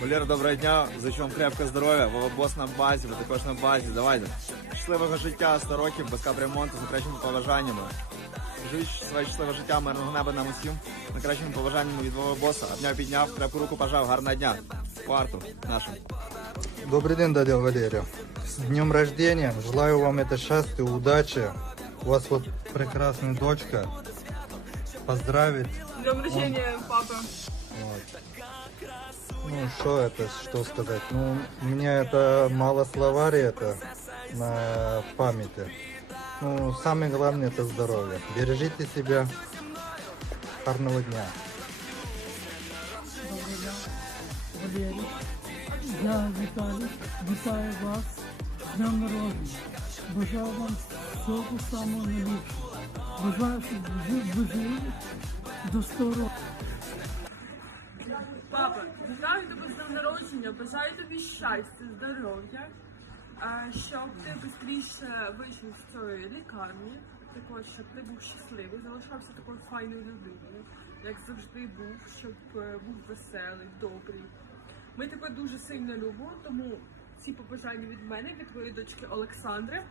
Валера, доброго дня. Зачу вам крепкого здоров'я. Вова бос на базі, ви також на базі. Давайте. Щасливого життя, 100 років, без капремонту, з найкращими побажаннями. Живіть своє щасливе життя, мирного неба нам усім. З найкращими побажаннями від Вова боса. Обняв, підняв, крепку руку пожав. Гарного дня. Кварту нашу. Добрый день, дядя Валерия. С днем рождения. Желаю вам это счастья, удачи. У вас вот прекрасная дочка. Поздравить. Днем рождения, папа. Вот. Ну, что это, что сказать? Ну, мне это мало словарей это на памяти. Ну, самое главное это здоровье. Бережите себя. Гарного дня. Валерій. Я Віталій, вітаю вас з днем народження. Бажаю вам всього самого найліпшого. Бажаю, щоб ви ви жили до 100 років. Папа, вітаю тебе з народження, бажаю тобі щастя, здоров'я, щоб ти швидше вийшов з цієї лікарні, також, щоб ти був щасливий, залишався такою файною людиною, як завжди був, щоб е, був веселий, добрий. Ми тебе дуже сильно любимо, тому ці побажання від мене, від твоєї дочки Олександри.